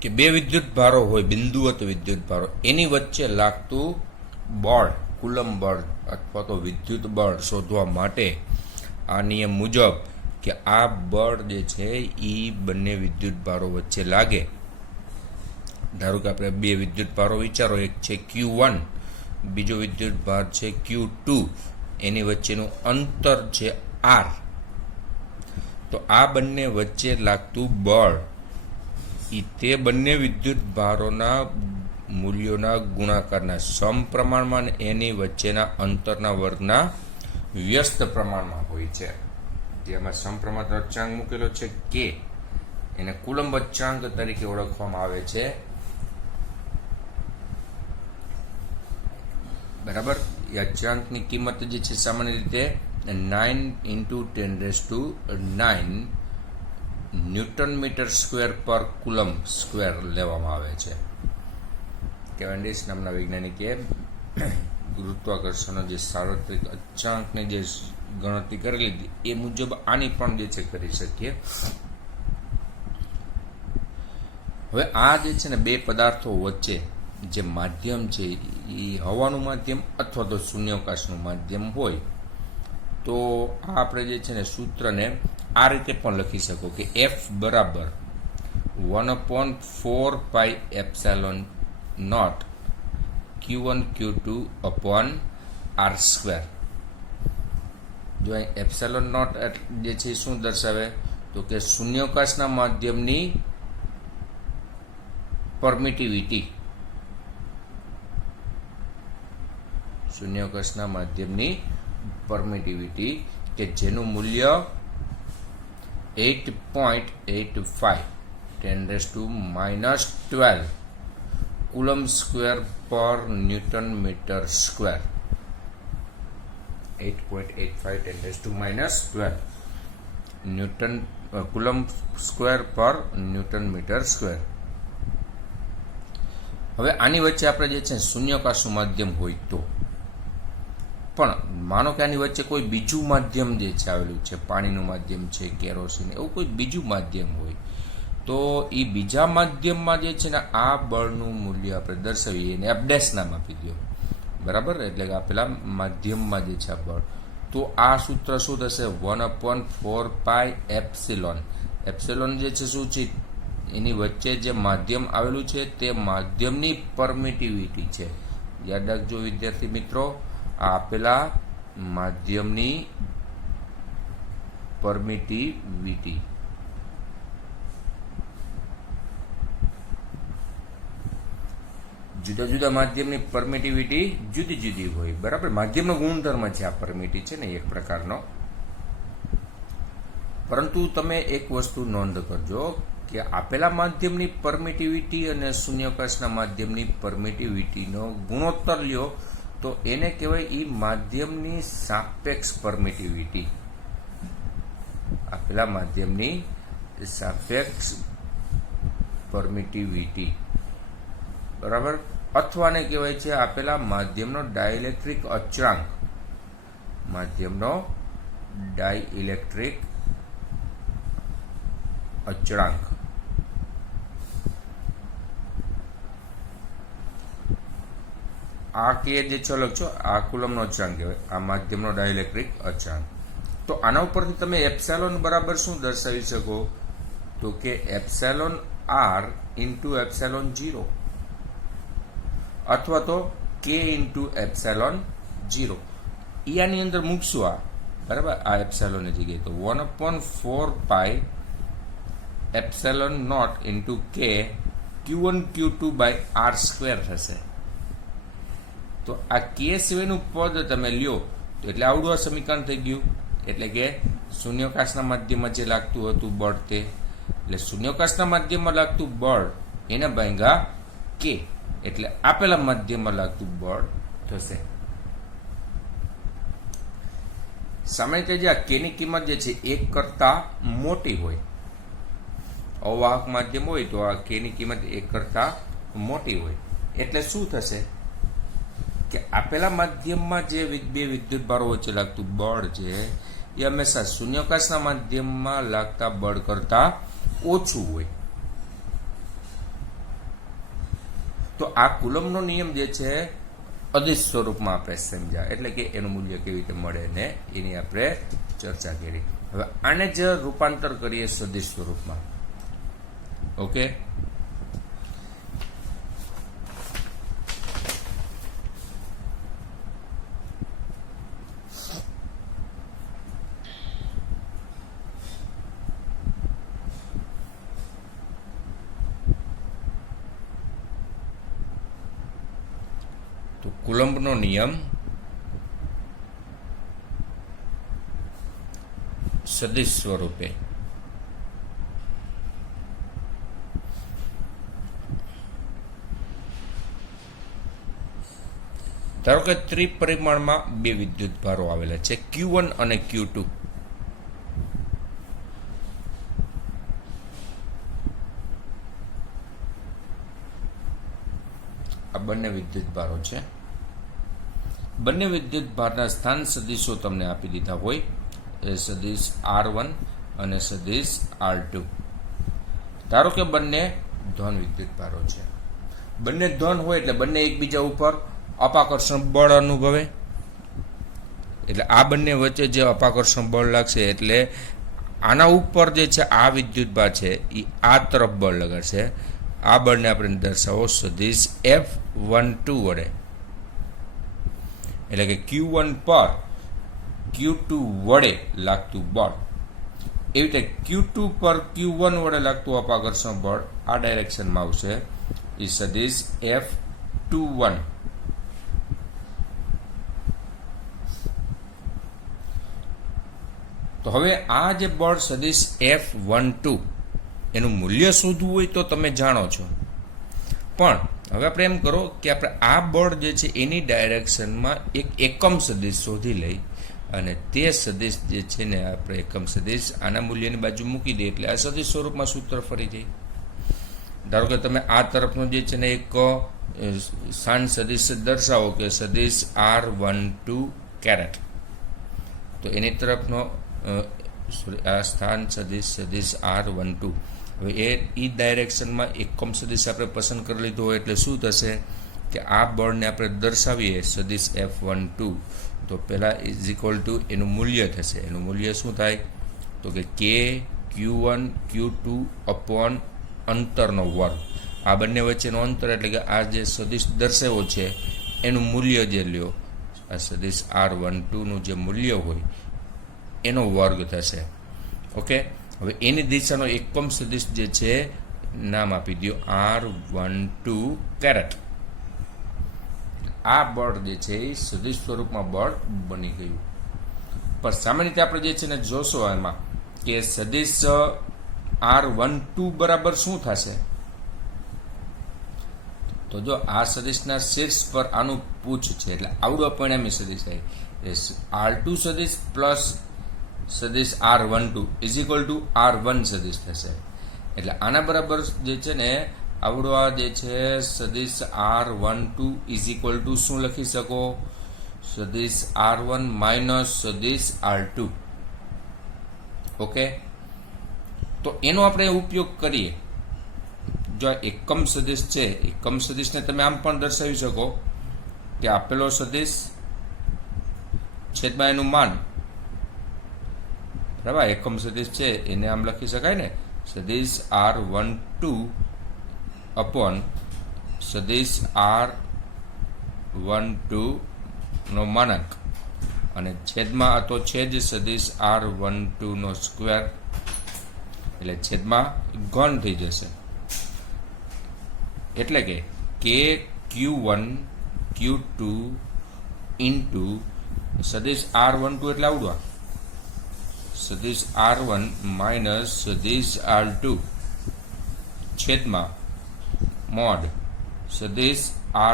કે બે વિદ્યુત ભારો હોય, બિંદુવત વિદ્યુત ભારો, એની વચ્ચે લાગતું બળ, કુલંબ બળ અથવા તો વિદ્યુત બળ શોધવા માટે આ નિયમ મુજબ કે આ બળ જે છે એ બંને વિદ્યુત ભારો વચ્ચે લાગે. ધારો કે આપણે બે વિદ્યુત ભારો વિચારો, એક છે Q1, બીજો વિદ્યુત ભાર છે Q2, એની વચ્ચેનું અંતર છે R. તો આ બંને વચ્ચે લાગતું બળ તે બંને વિદ્યુત ભારોના મૂલ્યોના ગુણાકારના સમપ્રમાણમાં એની વચ્ચેના અંતરના વર્ગના વ્યસ્ત પ્રમાણમાં હોય છે. જેમાં સમપ્રમાણ અચળાંક મૂકેલો છે K, એને કુલંબ અચળાંક તરીકે ઓળખવામાં આવે છે. બરાબર, એ અચળાંકની કિંમત જે છે સામાન્ય રીતે 9 × 10⁹ ન્યૂટન મીટર સ્ક્વેર પર કુલંબ સ્ક્વેર લેવામાં આવે છે. કેવેન્ડિશ નામના વૈજ્ઞાનિકે ગુરુત્વાકર્ષણનો જે સાર્વત્રિક અચળાંકની જે ગણતરી કરેલી હતી એ મુજબ આની પણ જે છે કરી શકીએ. હવે આ જે છે ને બે પદાર્થો વચ્ચે જે માધ્યમ છે એ હવાનું માધ્યમ અથવા તો શૂન્યાવકાશનું માધ્યમ હોય તો આ આપણે જે છે ને સૂત્રને આ રીતે પણ લખી શકો કે F બરાબર 1/4πε0 Q1 Q2 R². જો અહીં એપ્સિલોન નોટ જે છે શું દર્શાવે તો કે શૂન્યાવકાશના માધ્યમની પરમિટિવિટી, શૂન્યાવકાશના માધ્યમની પરમિટિવિટી કે જેનું મૂલ્ય 8.85 10⁻12 coulomb square per newton metre square. 8.85 10⁻12 newton coulomb square per newton metre square. હવે આની વચ્ચે આપણે જે છે શૂન્યાવકાશનું માધ્યમ હોય તો પણ માનો કે આની વચ્ચે કોઈ બીજું માધ્યમ જે છે આવેલું છે, પાણીનું માધ્યમ છે, કેરોસીન, એવું કોઈ બીજું માધ્યમ હોય તો એ બીજા માધ્યમમાં જે છે ને આ બળનું મૂલ્ય આપણે દર્શાવીએ એને F' નામ આપી દો. બરાબર, એટલે કે આપેલા માધ્યમમાં જે છે આ બળ, તો આ સૂત્ર શું થશે 1/4πε. એપ્સિલોન જે છે શું છે, એની વચ્ચે જે માધ્યમ આવેલું છે તે માધ્યમની પરમિટિવિટી છે. યાદ રાખજો વિદ્યાર્થી મિત્રો, આ આપેલા માધ્યમની પરમિટિવિટી. જુદા જુદા માધ્યમની પરમિટિવિટી જુદી જુદી હોય. બરાબર, માધ્યમનો ગુણધર્મ છે આ પરમિટી છે ને એક પ્રકારનો. પરંતુ તમે એક વસ્તુ નોંધ કરજો કે આપેલા માધ્યમની પરમિટિવિટી અને શૂન્યાવકાશના માધ્યમની પરમિટિવિટીનો ગુણોત્તર લ્યો તો એને કહેવાય એ માધ્યમની સાપેક્ષ પરમિટિવિટી. આપેલા માધ્યમની સાપેક્ષ પરમિટિવિટી. બરાબર, અથવા ને કહેવાય છે આપેલા માધ્યમનો ડાઇલેક્ટ્રિક અચળાંક. માધ્યમનો ડાઇલેક્ટ્રિક અચળાંક. આ કે જે ચલક છો આ કુલંબનો અચળાંક કહેવાય, આ માધ્યમનો ડાઇલેક્ટ્રિક અચળાંક. તો આના ઉપરથી તમે એપ્સાલોન બરાબર શું દર્શાવી શકો, તો કે એપ્સાલોન આર ઇન્ટુ એપ્સાલોન 0 અથવા તો કે ઇન્ટુ એપ્સાલોન 0 આની અંદર મૂકશું આ બરાબર, આ એપ્સાલોન જગ્યાએ તો 1/4 એપ્સાલોન નોટ ઇન્ટુ કે Q1 Q2 by R square થશે. તો આ કે સિવાયનું પદ તમે લ્યો તો એટલે આવડું આ સમીકરણ થઈ ગયું. એટલે કે શૂન્યાવકાશના માધ્યમમાં જે લાગતું હતું બળ તે, એટલે શૂન્યાવકાશના માધ્યમમાં લાગતું બળ એને ભાંગા કે, એટલે આપેલા માધ્યમમાં લાગતું બળ થશે. સામાન્ય રીતે જે આ કે ની કિંમત જે છે 1 કરતા મોટી હોય, અવાહક માધ્યમ હોય તો આ કે ની કિંમત 1 કરતા મોટી હોય, એટલે શું થશે કે આપેલા માધ્યમમાં જે બે વિદ્યુત ભારો વચ્ચે લાગતું બળ છે એ હંમેશા શૂન્યાવકાશના માધ્યમમાં લાગતા બળ કરતા ઓછું હોય. તો આ કુલમ્બનો નિયમ જે છે અદિશ સ્વરૂપમાં આપણે સમજ્યા, એટલે કે એનું મૂલ્ય કેવી રીતે મળે ને એની આપણે ચર્ચા કરી. હવે આને જ રૂપાંતર કરીએ સદિશ સ્વરૂપમાં. ઓકે, તો કુલમ્બનો નિયમ સદિશ સ્વરૂપે ધારો કે ત્રિપરિમાણમાં બે વિદ્યુત ભારો આવેલા છે Q1 અને Q2. આ બંને વિદ્યુત ભારો છે. બંને વિદ્યુત ભારના સ્થાન સદિશો તમને આપી દીધા હોય, એ સદિશ R1 અને સદિશ R2. ધારો કે બંને ધન વિદ્યુત ભારો છે. બંને ધન હોય એટલે બંને એકબીજા ઉપર અપાકર્ષણ બળ અનુભવે, એટલે આ બંને વચ્ચે જે અપાકર્ષણ બળ લાગશે એટલે આના ઉપર જે છે આ વિદ્યુત ભાર છે એ આ તરફ બળ લગાડશે. આ બળને આપણે દર્શાવો સદિશ F12 વડે, એટલે કે Q1 પર Q2 વડે લાગતું બળ. એવી રીતે Q2 પર Q1 વડે લાગતું અપાકર્ષણ બળ આ ડાયરેક્શનમાં આવશે, એ સદિશ F21. તો હવે આ જે બળ સદિશ F12 એનું મૂલ્ય શોધવું હોય તો તમે જાણો છો, પણ હવે આપણે એમ કરો કે આપણે આ બળ જે છે એની ડાયરેક્શનમાં એક એકમ સદિશ શોધી લઈ અને તે સદિશ જે છે ને આપણે એકમ સદિશ આના મૂલ્યની બાજુ મૂકી દઈએ એટલે આ સદિશ સ્વરૂપમાં સૂત્ર ફરી જાય. ધારો કે તમે આ તરફનો જે છે ને એક સ્થાન સદિશ દર્શાવો કે સદિશ R12 કેરેટ, તો એની તરફનો આ સ્થાન સદિશ R12. હવે એ ડાયરેક્શનમાં એકમ સદિશ આપણે પસંદ કરી લીધો હોય એટલે શું થશે કે આ બળને આપણે દર્શાવીએ સદિશ F12 તો પહેલાં ઇઝ ઇક્વલ ટુ એનું મૂલ્ય થશે. એનું મૂલ્ય શું થાય તો કે કે Q1 Q2 અપોન અંતરનો વર્ગ. આ બંને વચ્ચેનું અંતર એટલે કે આ જે સદિશ દર્શાવ્યો છે એનું મૂલ્ય જે લ્યો, આ સદિશ R12નું જે મૂલ્ય હોય એનો વર્ગ થશે. ઓકે, હવે એની દિશાનો એકમ સદિશ જે છે નામ આપી દો R12 કેરેટ. આ બળ જે છે એ સદિશ સ્વરૂપમાં બળ બની ગયું. પણ સામાન્ય રીતે આપણે જે છે ને જોશો એમાં કે સદિશ R12 બરાબર શું થશે, તો જો આ સદિશના શીર્ષ પર આનું પૂછ છે એટલે આવડું પરિણામી સદિશ થાય R2 સદિશ પ્લસ સદિશ R12 is equal to R1 સદિશ થશે. એટલે આના બરાબર જે છે ને આવડો આ જે છે સદિશ R12 ઇઝ ઇક્વલ ટુ શું લખી શકો, સદિશ R1 માઇનસ સદિશ R2. ઓકે, તો એનો આપણે ઉપયોગ કરીએ. જો એકમ સદિશ છે, એકમ સદિશને તમે આમ પણ દર્શાવી શકો કે આપેલો સદિશ છેદમાં એનું માન બરાબર, એકમ સદિશ છે એને આમ લખી શકાય ને, સદિશ R12 અપોન સદિશ R12 નો માનક અને છેદમાં આ તો છે જ સદિશ R12 નો સ્ક્વેર, એટલે છેદમાં ઘન થઈ જશે. એટલે કે Q1 Q2 ઇન્ટુ સદિશ R12 એટલે આવડવા સદિશ R1 માઇનસ સદિશ R2 છેદમાં મોડ સદિશ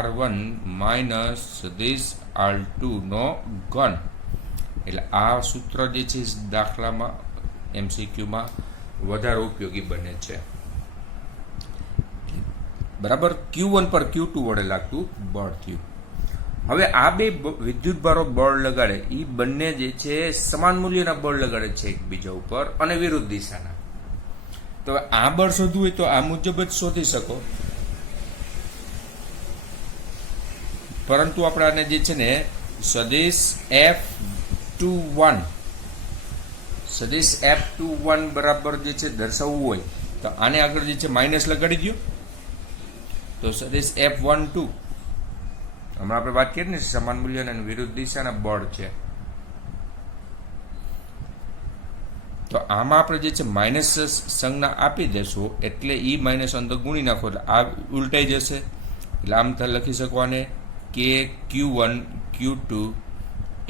R1 માઇનસ સદિશ R2 નો ઘન. એટલે આ સૂત્ર જે છે દાખલામાં MCQમાં વધારે ઉપયોગી બને છે. બરાબર, Q1 પર Q2 વડે લાગતું બળ થયું. હવે આ બે વિદ્યુત ભારો બળ લગાડે એ બંને જે છે સમાન મૂલ્યના બળ લગાડે છે એકબીજા ઉપર અને વિરુદ્ધ દિશાના. તો આ બળ શોધવું હોય તો આ મુજબ જ શોધી શકો, પરંતુ આપણે આને જે છે ને સદિશ F21 બરાબર જે છે દર્શાવવું હોય તો આને આગળ જે છે માઇનસ લગાડી દો, તો સદિશ F12 હમણાં આપણે વાત કરીએ ને સમાન મૂલ્ય અને વિરુદ્ધ દિશાના બળ છે, તો આમાં આપણે જે છે માઇનસ સંજ્ઞા આપી દેશું એટલે ઈ માઇનસ અંદર ગુણી નાખો એટલે આ ઉલટાઈ જશે. એટલે આમ લખી શકવાને કે Q1 Q2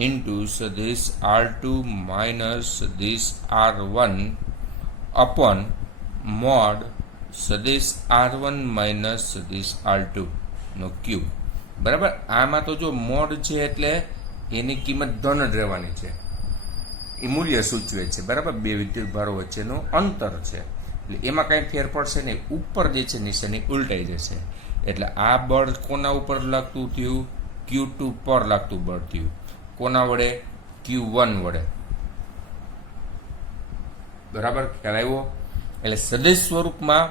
ઇન્ટુ સદિશ R2 માઇનસ સદિશ R1 અપોન મોડ સદિશ R1 માઇનસ સદિશ R2 નો ક્યુબ. બરાબર, આમાં તો જો મોડ છે એટલે એની કિંમત ધન જ રહેવાની છે, એ મૂલ્ય સૂચવે છે. બરાબર, બે વિદ્યુત ભારો વચ્ચેનું અંતર છે એટલે એમાં કંઈ ફેર પડશે નહીં, ઉપર જે છે નિશાની ઉલટાઈ જશે. એટલે આ બળ કોના ઉપર લાગતું થયું? Q2 પર લાગતું બળ થયું. કોના વડે? Q1 વડે. બરાબર, ખ્યાલ આવ્યો? એટલે સદિશ સ્વરૂપમાં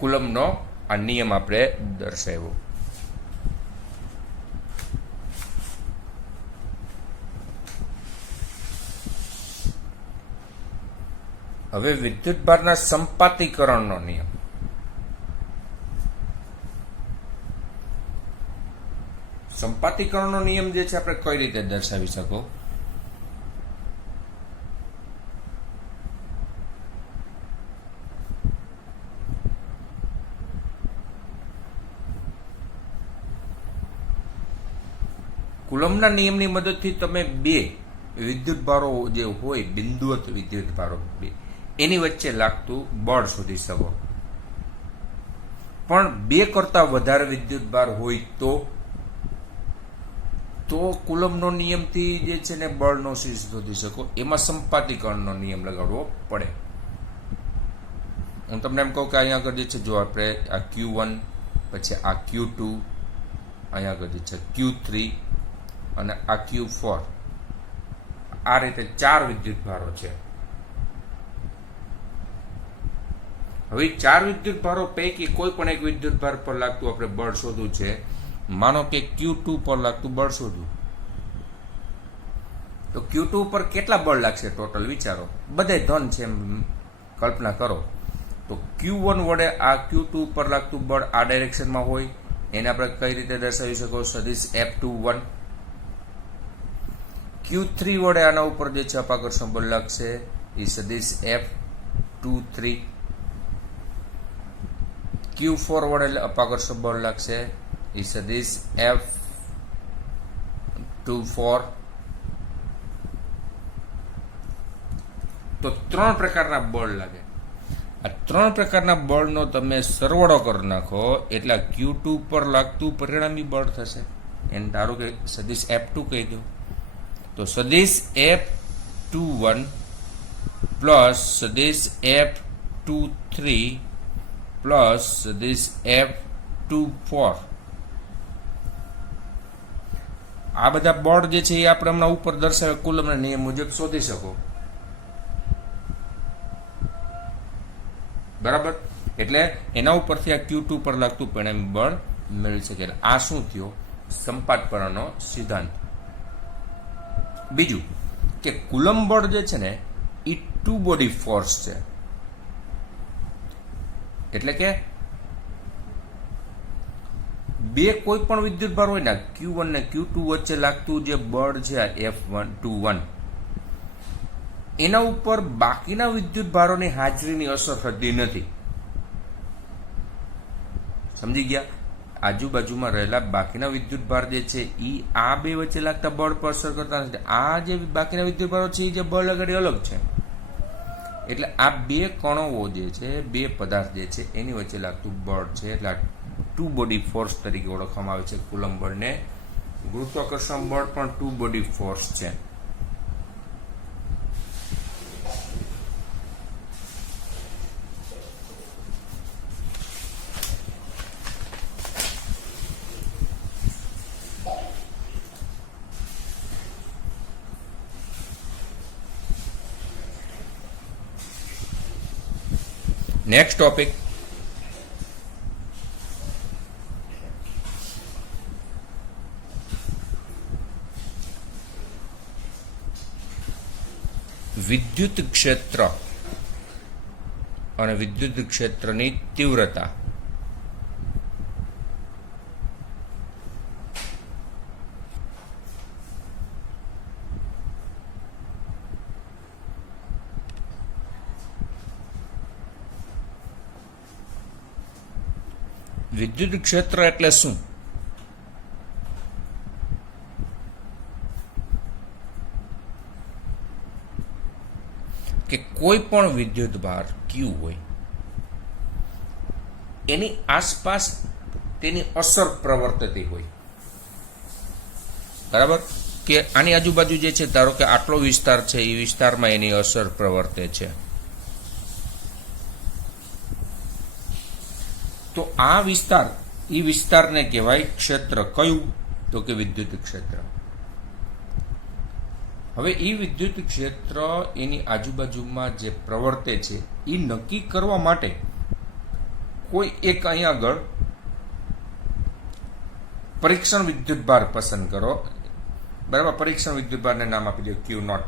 કુલમ્બનો આ નિયમ આપણે દર્શાવ્યો. હવે વિદ્યુત ભારના સંપાતીકરણનો નિયમ. સંપાતીકરણનો નિયમ જે છે આપણે કઈ રીતે દર્શાવી શકો? કુલમ્બના નિયમની મદદથી તમે બે વિદ્યુત ભારો જે હોય બિંદુવત વિદ્યુત ભારો એની વચ્ચે લાગતું બળ શોધી શકો. પણ બે કરતા વધારે વિદ્યુત ભાર હોય તો કુલમ્બનો નિયમથી જે છે ને બળનો શોધી શકો. એમાં સંપાતીકરણનો નિયમ લગાડવો પડે. હું તમને એમ કહું કે અહીંયા આગળ જે છે જો આપણે આ Q1 પછી આ Q2 અહીંયા આગળ જે છે Q3 અને આ Q4 આ રીતે ચાર વિદ્યુત ભારો છે. હવે ચાર વિદ્યુત ભારો પૈકી કોઈ પણ એક વિદ્યુત ભાર પર લાગતું આપણે બળ શોધવું છે. માનો કે Q2 પર લાગતું બળ શોધવું, તો Q2 પર કેટલા બળ લાગશે ટોટલ વિચારો. બધે ધન છે એમ કલ્પના કરો. તો Q1 વડે આ Q2 પર લાગતું બળ આ ડાયરેક્શનમાં હોય એને આપણે કઈ રીતે દર્શાવી શકો? સદિશ F21. Q3 વડે આના ઉપર જે છે અપાકર્ષણ બળ લાગશે એ સદિશ F23. Q4 વડે અપાકર્ષણ બળ લાગશે એ સદિશ F24. તો ત્રણ પ્રકારના બળ લાગે. આ ત્રણ પ્રકારના બળનો તમે સરવાળો કરી નાખો એટલે Q2 પર લાગતું પરિણામી બળ થશે. એને ધારો કે સદિશ F2 કહી દો, તો સદિશ F21 પ્લસ સદિશ F23 પ્લસ સદિશ F24 આ બધા બળ જે છે એ આપણે હમણાં ઉપર દર્શાવે કુલમ્બના નિયમ મુજબ શોધી શકો. બરાબર, એટલે એના ઉપરથી આ Q2 પર લાગતું પરિણામી બળ મેળવી શકે. આ શું થયો? સંપાતપરાનો સિદ્ધાંત. બીજું, કે કુલમ્બ બળ જે છે ને એ ટુ બોડી ફોર્સ છે. એટલે કે બે કોઈ પણ વિદ્યુત ભાર હોય ને Q1 ને Q2 વચ્ચે લાગતું જે બળ છે F121 એના ઉપર બાકીના વિદ્યુત ભારોની હાજરીની અસર થતી નથી. સમજી ગયા? આજુબાજુમાં રહેલા બાકીના વિદ્યુત ભાર જે છે એ આ બે વચ્ચે લાગતા બળ પર અસર કરતા નથી. આ જે બાકીના વિદ્યુત ભારો છે એ જે બળ આગળ અલગ છે. એટલે આ બે કણો જે છે, બે પદાર્થ જે છે એની વચ્ચે લાગતું બળ છે. એટલે ટુ બોડી ફોર્સ તરીકે ઓળખવામાં આવે છે કુલમ્બ બળને. ગુરુત્વાકર્ષણ બળ પણ ટુ બોડી ફોર્સ છે. નેક્સ્ટ ટોપિક, વિદ્યુત ક્ષેત્ર અને વિદ્યુત ક્ષેત્રની તીવ્રતા. વિદ્યુત ક્ષેત્ર એટલે શું? કે કોઈ પણ વિદ્યુત ભાર Q હોય એની આસપાસ તેની અસર પ્રવર્તતી હોય. બરાબર? કે આની આજુબાજુ જે છે, ધારો કે આટલો વિસ્તાર છે, એ વિસ્તારમાં એની અસર પ્રવર્તે છે. તો આ વિસ્તાર, એ વિસ્તારને કહેવાય ક્ષેત્ર. કયું? તો કે વિદ્યુત ક્ષેત્ર. હવે એ વિદ્યુત ક્ષેત્ર એની આજુબાજુમાં જે પ્રવર્તે છે એ નક્કી કરવા માટે કોઈ એક અહીં આગળ પરીક્ષણ વિદ્યુત ભાર પસંદ કરો. બરાબર? પરીક્ષણ વિદ્યુત ભારને નામ આપી દો Q0.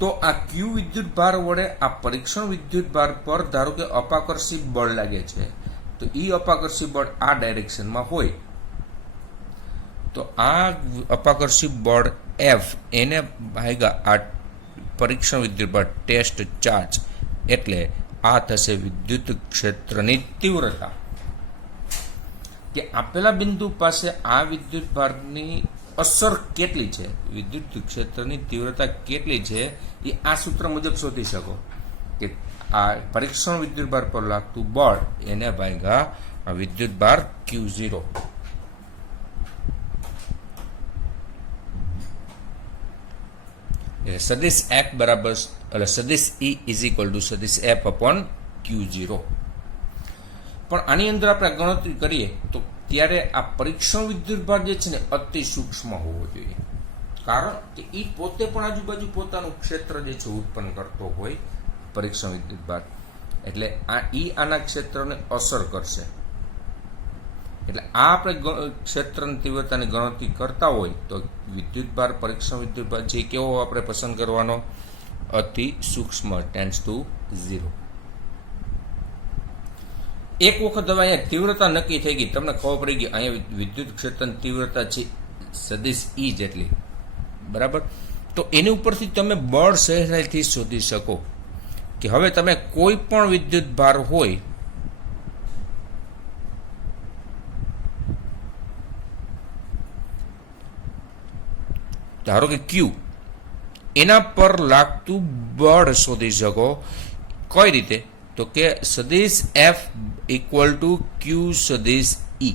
તો આ Q વિદ્યુત ભાર વડે આ પરીક્ષણ વિદ્યુત ભાર પર ધારો કે અપાકર્ષી બળ લાગે છે. તો એ અપાકર્ષી બળ આ ડાયરેક્શનમાં હોય તો આ અપાકર્ષી બળ F એને ભાગ્યા આ પરીક્ષણ વિદ્યુત ભાર ટેસ્ટ ચાર્જ, એટલે આ થશે વિદ્યુત ક્ષેત્રની તીવ્રતા. કે આપેલા બિંદુ પાસે આ વિદ્યુત ભારની અસર કેટલી છે, વિદ્યુત ક્ષેત્રની તીવ્રતા કેટલી છે, એ આ સૂત્ર મુજબ શોધી શકો. કે આ પરીક્ષણ વિદ્યુત ભાર પર લાગતું બળ એને ભાગ્યા વિદ્યુત ભાર Q0. સદિશ F બરાબર, એટલે સદિશ E ઇઝ ઇક્વલ ટુ સદિશ F અપોન Q0. પણ આની અંદર આપણે ગણતરી કરીએ તો ત્યારે આ પરીક્ષણ વિદ્યુત ભાર જે છે ને અતિ સૂક્ષ્મ હોવો જોઈએ. કારણ કે એ પોતે પણ આજુબાજુ પોતાનું ક્ષેત્ર જે છે ઉત્પન્ન કરતો હોય પરીક્ષણ વિદ્યુત ભાર. એટલે આના ક્ષેત્રને અસર કરશે. એટલે આ આપણે ક્ષેત્રની તીવ્રતાની ગણતરી કરતા હોય તો વિદ્યુત ભાર, પરીક્ષણ વિદ્યુત ભાર છે કેવો આપણે પસંદ કરવાનો? અતિ સૂક્ષ્મ, ટેન્ડ્સ ટુ 0. એક વખત હવે અહીંયા તીવ્રતા નક્કી થઈ ગઈ, તમને ખબર પડી ગઈ અહીંયા વિદ્યુત ક્ષેત્રની તીવ્રતા છે સદિશ E જેટલી. બરાબર? તો એની ઉપરથી તમે બળ સહેલાઈથી શોધી શકો. કે હવે તમે કોઈ પણ વિદ્યુત ભાર હોય ધારો કે Q, એના પર લાગતું બળ શોધી શકો. કઈ રીતે? તો કે સદિશ F ઇક્વલ ટુ Q સદિશ E.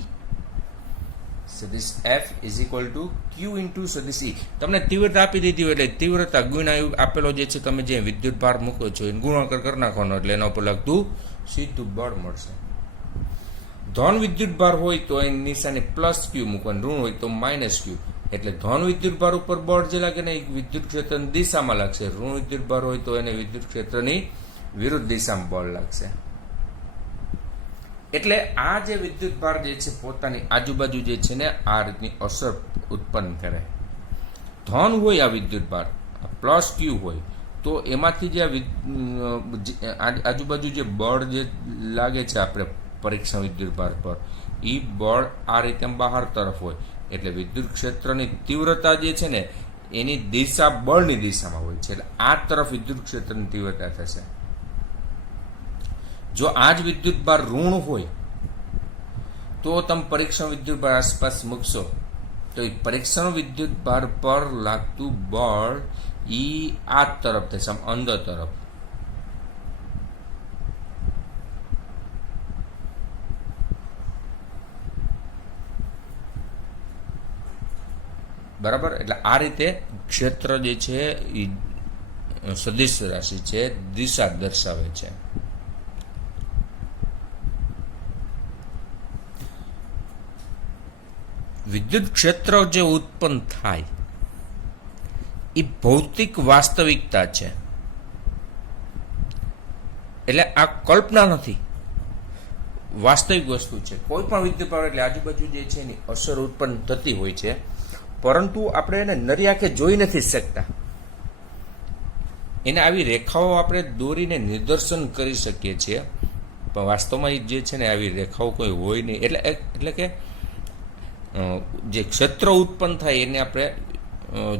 સદિશ F is equal to Q into સદિશ E. તમને તીવ્રતા આપી દીધી હોય એટલે તીવ્રતા ગુણ્યા આપેલો જે છે, તમે જે વિદ્યુત ભાર મૂકો છો એને ગુણાકાર કરી નાખવાનો, એટલે એના ઉપર લાગતું સીધું બળ મળશે. ધન વિદ્યુત ભાર હોય તો એની નિશાની પ્લસ Q મૂકવાનું, ઋણ હોય તો માઇનસ Q. એટલે ધન વિદ્યુત ભાર ઉપર બળ જે લાગે ને એ વિદ્યુત ક્ષેત્રની દિશામાં લાગશે. ઋણ વિદ્યુત ભાર હોય તો એને વિદ્યુત ક્ષેત્રની વિરુદ્ધ દિશામાં બળ લાગશે. એટલે આ જે વિદ્યુત ભાર જે છે પોતાની આજુબાજુ જે છે ને આ રીતની અસર ઉત્પન્ન કરે. ધન હોય આ વિદ્યુત ભાર, પ્લસ ક્યુ હોય, તો એમાંથી જે આજુબાજુ જે બળ જે લાગે છે આપણે પરીક્ષણ વિદ્યુત ભાર પર, એ બળ આ રીતે બહાર તરફ હોય, એટલે વિદ્યુત ક્ષેત્રની તીવ્રતા જે છે ને એની દિશા બળની દિશામાં હોય છે, એટલે આ તરફ વિદ્યુત ક્ષેત્રની તીવ્રતા થશે. જો આ જ વિદ્યુત ભાર ઋણ હોય તો તમે પરીક્ષણ વિદ્યુત ભાર આસપાસ મૂકશો તો એ પરીક્ષણ વિદ્યુત ભાર પર લાગતું બળ ઈ આ તરફ થશે, અંદર તરફ. બરાબર, એટલે આ રીતે ક્ષેત્ર જે છે એ સદિશ રાશિ છે, દિશા દર્શાવે છે. વિદ્યુત ક્ષેત્ર જે ઉત્પન્ન થાય એ ભૌતિક વાસ્તવિકતા છે, એટલે આ કલ્પના નથી, વાસ્તવિક વસ્તુ છે. કોઈ પણ વિદ્યુત ભાર એટલે આજુબાજુ જે છે એની અસર ઉત્પન્ન થતી હોય છે, પરંતુ આપણે એને નરી આંખે જોઈ નથી શકતા. એને આવી રેખાઓ આપણે દોરીને નિદર્શન કરી શકીએ છીએ, પણ વાસ્તવમાં જે છે ને આવી રેખાઓ કોઈ હોય નહીં. એટલે કે જે ક્ષેત્ર ઉત્પન્ન થાય એને આપણે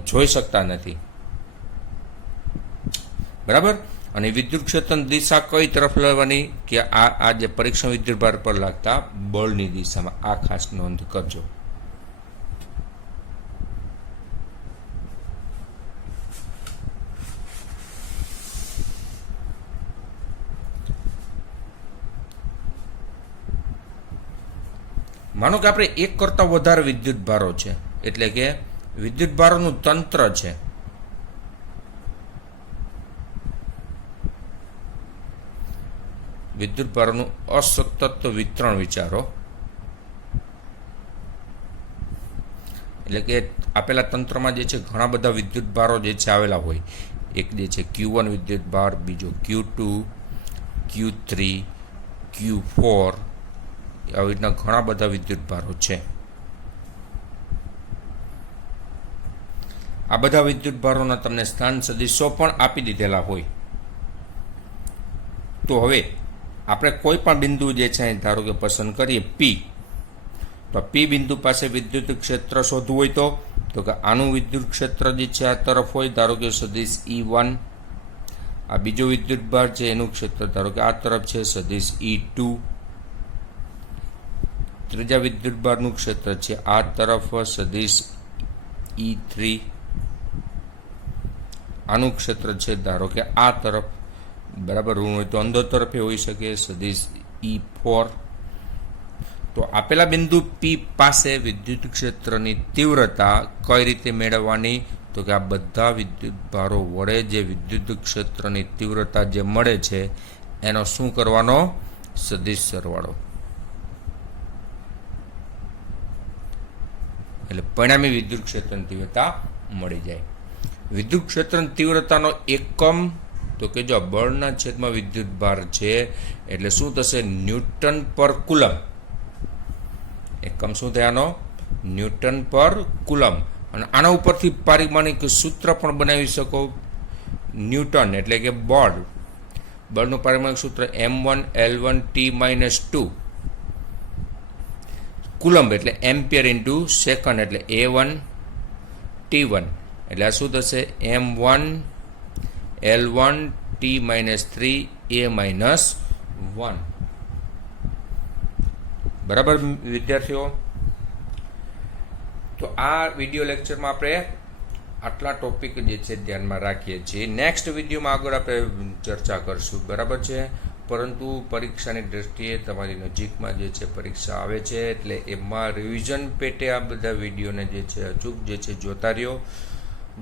જોઈ શકતા નથી. બરાબર. અને વિદ્યુત ક્ષેત્રની દિશા કઈ તરફ લેવાની કે આ જે પરીક્ષણ વિદ્યુત ભાર પર લાગતા બળની દિશામાં. આ ખાસ નોંધ કરજો. માનો કે આપણે એક કરતા વધારે વિદ્યુત ભારો છે, એટલે કે વિદ્યુત ભારોનું તંત્ર છે. વિદ્યુત ભારોનું અસતત વિતરણ વિચારો, એટલે કે આપેલા તંત્રમાં જે છે ઘણા બધા વિદ્યુત ભારો જે છે આવેલા હોય. એક જે છે Q1 વિદ્યુત ભાર, બીજો Q2, Q3, Q4, આવી રીતના ઘણા બધા વિદ્યુત ભારો છે. આ બધા વિદ્યુત ભારોના તમને સ્થાન સદિશો પણ આપી દીધેલા હોય. તો હવે આપણે કોઈ પણ બિંદુ જે છે ધારો કે પસંદ કરીએ P, તો P બિંદુ પાસે વિદ્યુત ક્ષેત્ર શોધવું હોય તો કે આનું વિદ્યુત ક્ષેત્ર જે છે આ તરફ હોય, ધારો કે સદિશ E1. આ બીજો વિદ્યુત ભાર છે એનું ક્ષેત્ર ધારો કે આ તરફ છે, સદિશ E2. ત્રીજા વિદ્યુત ભારનું ક્ષેત્ર છે આ તરફ, સદિશ E3. આનું ક્ષેત્ર છે ધારો કે આ તરફ, બરાબર. ઋણ હોય તો અંદર તરફે હોઈ શકે, સદિશ E4. તો આપેલા બિંદુ P પાસે વિદ્યુત ક્ષેત્રની તીવ્રતા કઈ રીતે મેળવવાની તો કે આ બધા વિદ્યુત ભારો વડે જે વિદ્યુત ક્ષેત્રની તીવ્રતા જે મળે છે એનો શું કરવાનો? સદિશ સરવાળો. એટલે પરિણામી વિદ્યુત ક્ષેત્રની તીવ્રતા મળી જાય. વિદ્યુત ક્ષેત્રની તીવ્રતાનો એકમ તો કે જો બળના છેદમાં વિદ્યુત ભાર છે એટલે શું થશે? ન્યૂટન પર કુલમ. એકમ શું થયાનો? ન્યૂટન પર કુલમ. અને આના ઉપરથી પારિમાણિક સૂત્ર પણ બનાવી શકો. ન્યૂટન એટલે કે બળનું પારિમાણિક સૂત્ર M1L1T-2. કુલમ એટલે એમ્પિયર ઇન્ટુ સેકન્ડ એટલે A1T1. એટલે આ શું થશે? M1L1T-3A-1. બરાબર વિદ્યાર્થીઓ? તો આ વિડીયો લેક્ચરમાં આપણે આટલા ટોપિક જે છે ધ્યાનમાં રાખીએ છીએ. નેક્સ્ટ વિડીયોમાં આગળ આપણે ચર્ચા કરશું. બરાબર છે? પરંતુ પરીક્ષાની દ્રષ્ટિએ તમારી નજીકમાં જે છે પરીક્ષા આવે છે એટલે એમાં રિવિઝન પેટે આ બધા વિડીયોને જે છે અચૂક જે છે જોતા રહ્યો.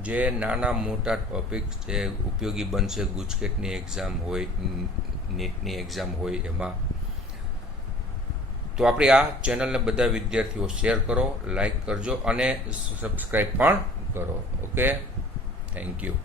જે નાના મોટા ટોપિક્સ જે ઉપયોગી બનશે ગુજકેટની એક્ઝામ હોય, નીટની એક્ઝામ હોય એમાં. તો આપણી આ ચેનલને બધા વિદ્યાર્થીઓ શેર કરો, લાઈક કરજો અને સબસ્ક્રાઈબ પણ કરો. Okay, thank you.